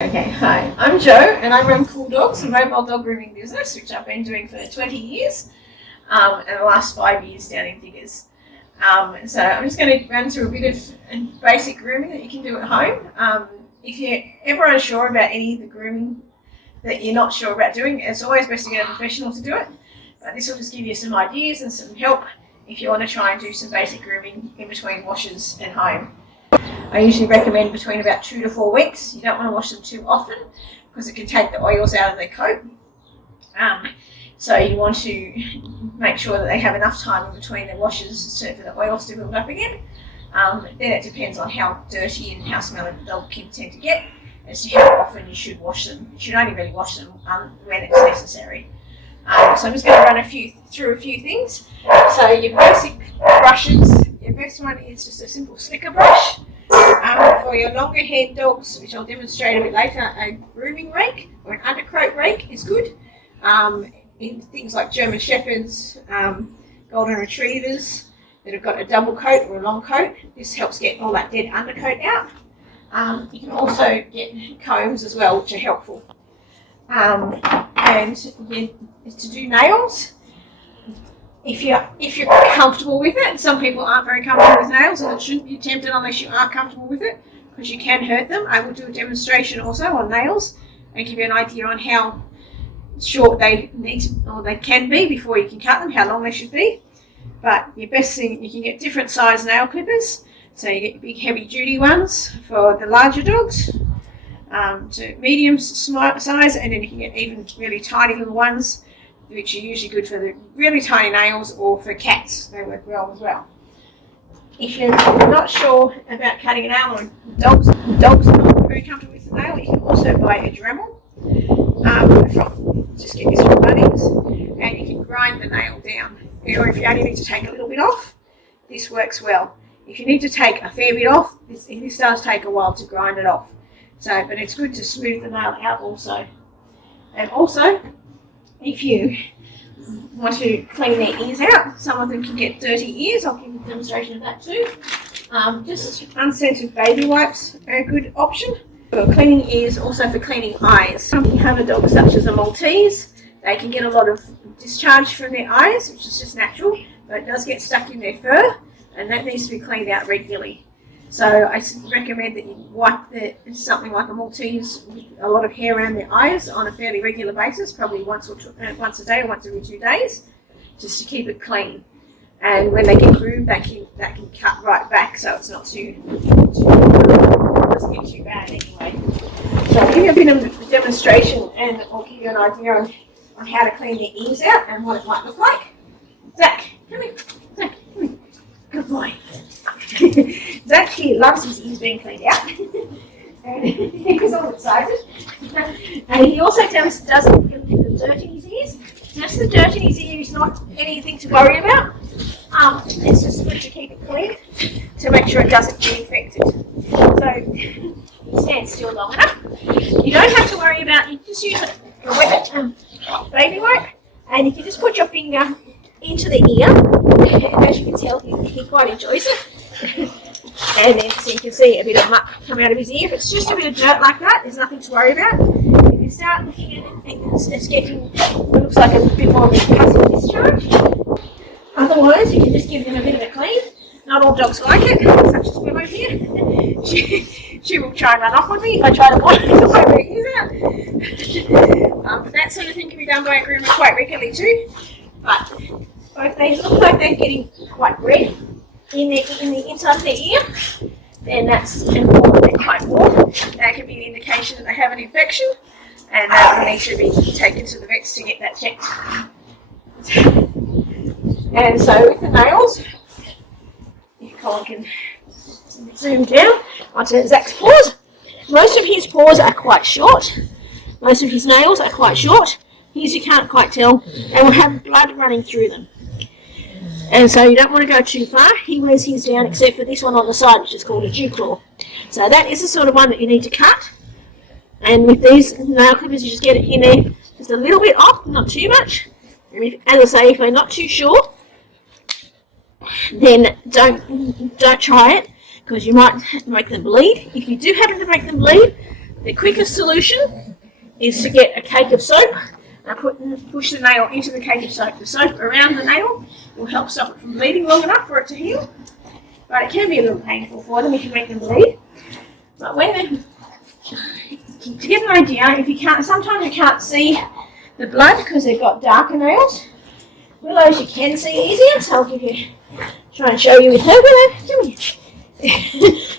Okay, hi, I'm Jo and I run Cool Dogs, a mobile dog grooming business which I've been doing for 20 years and the last 5 years down in figures. So I'm just going to run through a bit of basic grooming that you can do at home. If you're ever unsure about any of the grooming that you're not sure about doing, it's always best to get a professional to do it. But this will just give you some ideas and some help if you want to try and do some basic grooming in between washes at home. I usually recommend between about 2 to 4 weeks. You don't want to wash them too often because it can take the oils out of their coat. So you want to make sure that they have enough time in between their washes for the oils to build up again. Then it depends on how dirty and how smelly the dog can tend to get as to how often you should wash them. You should only really wash them when it's necessary. So I'm just going to run through a few things. So your basic brushes, your best one is just a simple slicker brush. For your longer haired dogs, which I'll demonstrate a bit later, a grooming rake or an undercoat rake is good. In things like German Shepherds, Golden Retrievers that have got a double coat or a long coat, this helps get all that dead undercoat out. You can also get combs as well, which are helpful. And to do nails, if you're comfortable with it, some people aren't very comfortable with nails and it shouldn't be attempted unless you are comfortable with it because you can hurt them. I will do a demonstration also on nails and give you an idea on how short they need to, or they can be before you can cut them, how long they should be. But your best thing, you can get different size nail clippers. So you get your big heavy duty ones for the larger dogs to medium size, and then you can get even really tiny little ones which are usually good for the really tiny nails or for cats. They work well as well. If you're not sure about cutting a nail, or dogs are not very comfortable with the nail, you can also buy a Dremel. Just get this from Bunnings, and you can grind the nail down. Or if you only need to take a little bit off, this works well. If you need to take a fair bit off, this does take a while to grind it off. But it's good to smooth the nail out also. And also, if you want to clean their ears out, some of them can get dirty ears. I'll give you a demonstration of that too. Just unscented baby wipes are a good option for cleaning ears, also for cleaning eyes. If you have a dog such as a Maltese, they can get a lot of discharge from their eyes, which is just natural, but it does get stuck in their fur, and that needs to be cleaned out regularly. So I recommend that you wipe something like a Maltese with a lot of hair around their eyes on a fairly regular basis, probably once a day or once every 2 days, just to keep it clean. And when they get groomed, that can cut right back, so it's not too it doesn't get too bad anyway. So I'll give you a bit of a demonstration, and I'll give you an idea on how to clean their ears out and what it might look like. Zach, come here. Zach, come here. Good boy. Zach here loves his ears being cleaned out. And he's all excited. And he also does a little bit of dirt in his ears. Just the dirt in his ear is not anything to worry about. It's just good to keep it clean to make sure it doesn't get infected. So stand still long enough. You don't have to worry about, you just use a wet baby wipe, and you can just put your finger into the ear. As you can tell, he quite enjoys it. And then so you can see a bit of muck come out of his ear. If it's just a bit of dirt like that, there's nothing to worry about. If you start looking at it and think it's getting what looks like a bit more of a pus discharge, otherwise you can just give them a bit of a clean. Not all dogs like it, such as Willow here. She will try and run off with me if I try to wipe her ears out. But that sort of thing can be done by a groomer quite regularly too. But if they look like they're getting quite red in the inside of their ear, then that's important. They're quite warm. That can be an indication that they have an infection, and that will need to be taken to the vets to get that checked. And so with the nails, if Colin can zoom down onto Zach's paws, most of his paws are quite short. Most of his nails are quite short. His you can't quite tell, and will have blood running through them. And so you don't want to go too far. He wears his down except for this one on the side, which is called a dew claw. So that is the sort of one that you need to cut. And with these nail clippers, you just get it in there just a little bit off, not too much. And as I say, if they're not too sure, then don't try it, because you might make them bleed. If you do happen to make them bleed, The quickest solution is to get a cake of soap and push the nail into the cake of soap. The soap around the nail will help stop it from bleeding long enough for it to heal. But it can be a little painful for them if you make them bleed. But to get an idea, sometimes you can't see the blood because they've got darker nails. Willows you can see easier, so I'll try and show you with her. Willow, come here.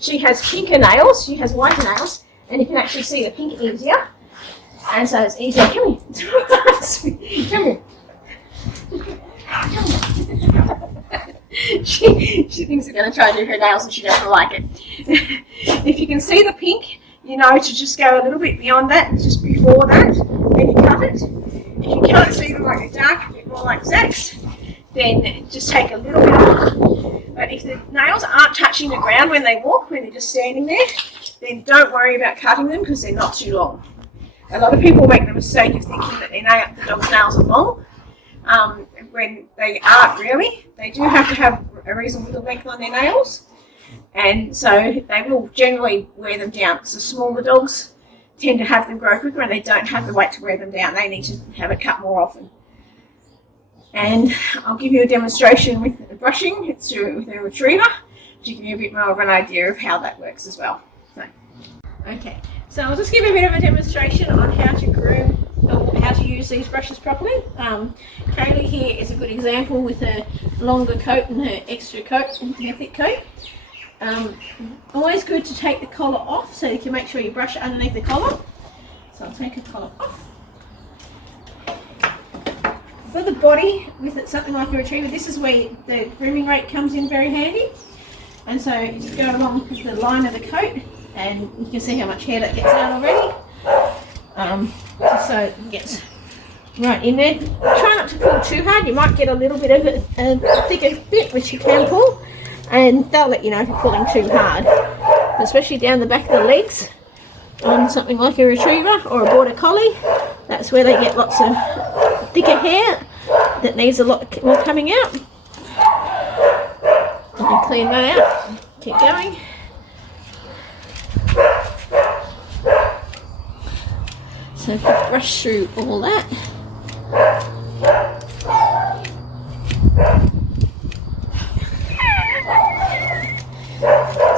She has pinker nails, she has whiter nails, and you can actually see the pink easier. And so it's easier. Come here. Come here. She thinks they're going to try and do her nails and she doesn't like it. If you can see the pink, you know to just go a little bit beyond that, just before that, then you cut it. If you can't see them like a dark, a bit more like Zach's, then just take a little bit off. But if the nails aren't touching the ground when they walk, when they're just standing there, then don't worry about cutting them because they're not too long. A lot of people make the mistake of thinking that the dog's nails are long, when they aren't really. They do have to have a reasonable length on their nails, and so they will generally wear them down. So smaller dogs tend to have them grow quicker and they don't have the weight to wear them down. They need to have it cut more often. And I'll give you a demonstration with the brushing with a retriever to give you a bit more of an idea of how that works as well. So I'll just give you a bit of a demonstration on how to groom or how to use these brushes properly. Kaylee here is a good example with her longer coat and her extra coat, her thick coat. Always good to take the collar off so you can make sure you brush it underneath the collar. So I'll take the collar off. For the body, with something like a retriever, this is where the grooming rake comes in very handy. And so you just go along with the line of the coat, and you can see how much hair that gets out already. Just so it gets right in there. Try not to pull too hard. You might get a little bit of a thicker bit, which you can pull, and they'll let you know if you're pulling too hard. Especially down the back of the legs on something like a retriever or a border collie. That's where they get lots of thicker hair that needs a lot more coming out. You can clean that out. Keep going. So brush through all that.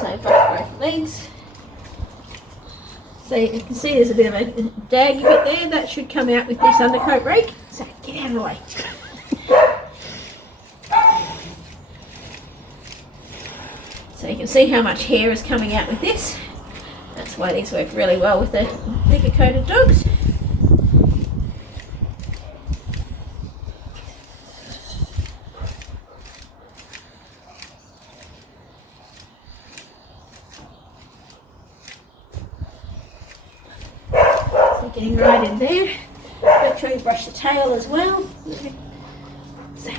So brush both legs. So you can see there's a bit of a daggy bit there. That should come out with this undercoat rake. So get out of the way. So you can see how much hair is coming out with this. That's why these work really well with the thicker coated dogs. So getting right in there. Make sure you brush the tail as well. So,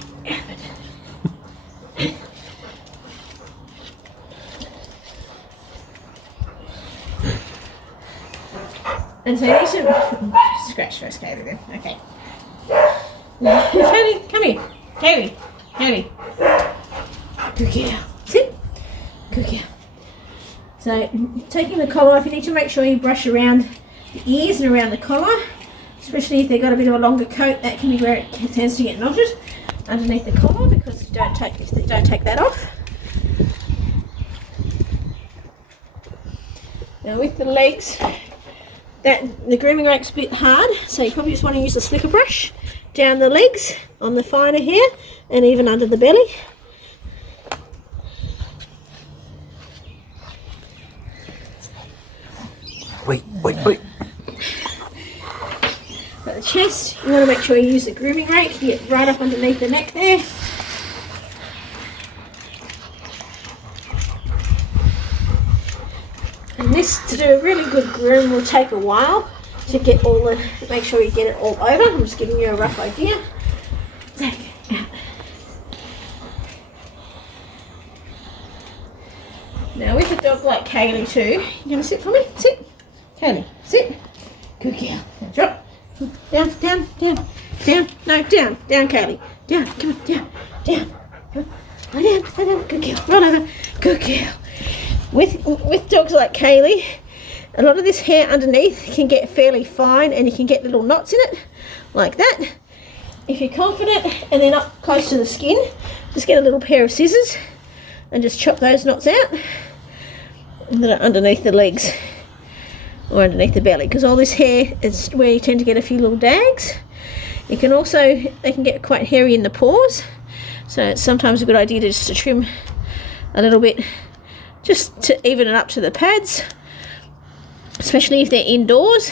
and so you should scratch first, Kaylee, then. Okay. Kaylee, come here. Kaylee. Good girl. Sit. Good girl. So, taking the collar off, you need to make sure you brush around the ears and around the collar, especially if they've got a bit of a longer coat. That can be where it tends to get knotted underneath the collar because if you don't take that off. Now with the legs, the grooming rake's a bit hard, so you probably just want to use a slicker brush down the legs on the finer hair and even under the belly. Wait. For the chest, you want to make sure you use the grooming rake, get right up underneath the neck there. And this, to do a really good groom, will take a while to get make sure you get it all over. I'm just giving you a rough idea. Zach, out. Now with a dog like Kaylee too, you're going to sit for me? Sit. Kaylee, sit. Good girl. Now drop. Down. No, down, Kaylee. Down, come on, down. Lie down. Good girl. Roll over. Good girl. With dogs like Kaylee, a lot of this hair underneath can get fairly fine and you can get little knots in it, like that. If you're confident and they're not close to the skin, just get a little pair of scissors and just chop those knots out that are underneath the legs or underneath the belly, because all this hair is where you tend to get a few little dags. You can also, they can get quite hairy in the paws, so it's sometimes a good idea to just to trim a little bit just to even it up to the pads, especially if they're indoors.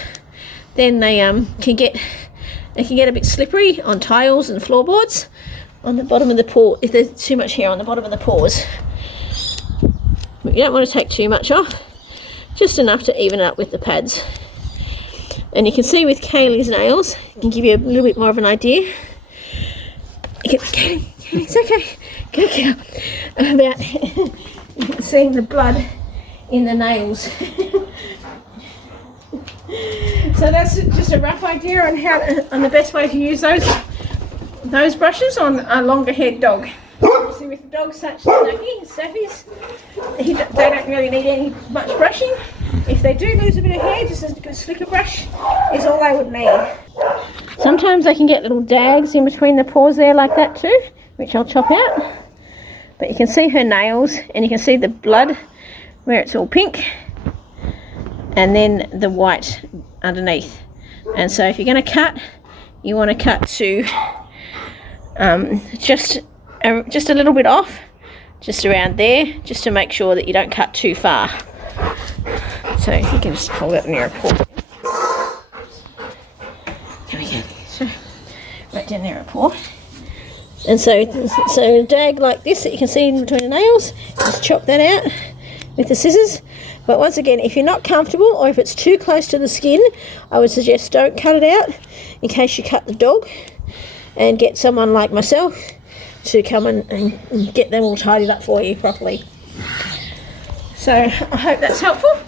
Then they can get a bit slippery on tiles and floorboards on the bottom of the paw if there's too much hair on the bottom of the paws. But you don't want to take too much off, just enough to even it up with the pads. And you can see with Kaylee's nails, it can give you a little bit more of an idea. Kaylee, it's okay, good girl. About you can see the blood in the nails. So that's just a rough idea on on the best way to use those brushes on a longer haired dog. See, with dogs such as Staffies, they don't really need any much brushing. If they do lose a bit of hair, just a good slicker brush is all they would need. Sometimes they can get little dags in between the paws there like that too, which I'll chop out. But you can see her nails and you can see the blood where it's all pink and then the white underneath. And so if you're going to cut, you want to cut to just a little bit off, just around there, just to make sure that you don't cut too far. So you can just hold it near a paw. There we go. So right down there a paw. And so a dag like this that you can see in between the nails, just chop that out with the scissors. But once again, if you're not comfortable or if it's too close to the skin, I would suggest don't cut it out in case you cut the dog, and get someone like myself to come and get them all tidied up for you properly. So I hope that's helpful.